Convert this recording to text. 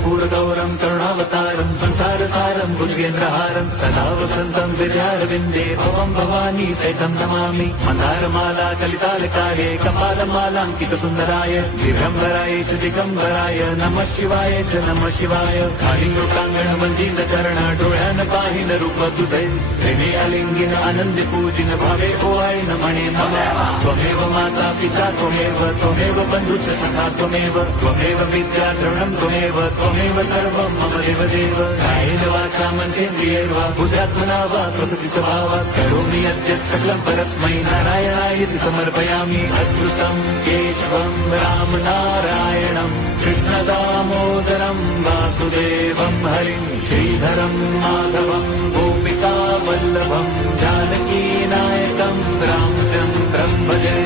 कर्पूरगौरं करुणावतारं संसारसारं भुजगेन्द्रहारं सदा वसन्तं विद्यारविन्दे भवं भवानी सहितं नमामि। मन्दारमाला कलितालकार्ये कपालमालाङ्कितसुन्दराय दिगम्बराय च दिगम्बराय नमः शिवाय च नमः शिवाय। कालिङ्गोटाङ्गणमन्दिरचरण डोळ्यान पाहिन रूप तुझे प्रेमे अलिंगिन आनंदी पूजिन भावे ओवाळीन म्हणे नमः। त्वमेव माता पिता त्वमेव बन्धुश्च सखा त्वमेव विद्या द्रविणं त्वमेव सर्वं मम देवदेव। कायेन वाचा मनसेन्द्रियैर्वा बुद्ध्यात्मना वा प्रकृति स्वभावात् करोमि यद्यत् सकलं परस्मै नारायणायति समर्पयामि। अच्युतं केशवं राम नारायणं कृष्णदामोदरं वासुदेवं हरिं श्रीधरं माधवं गोपिका वल्लभं जानकी नायकं रामचन्द्रं भजे।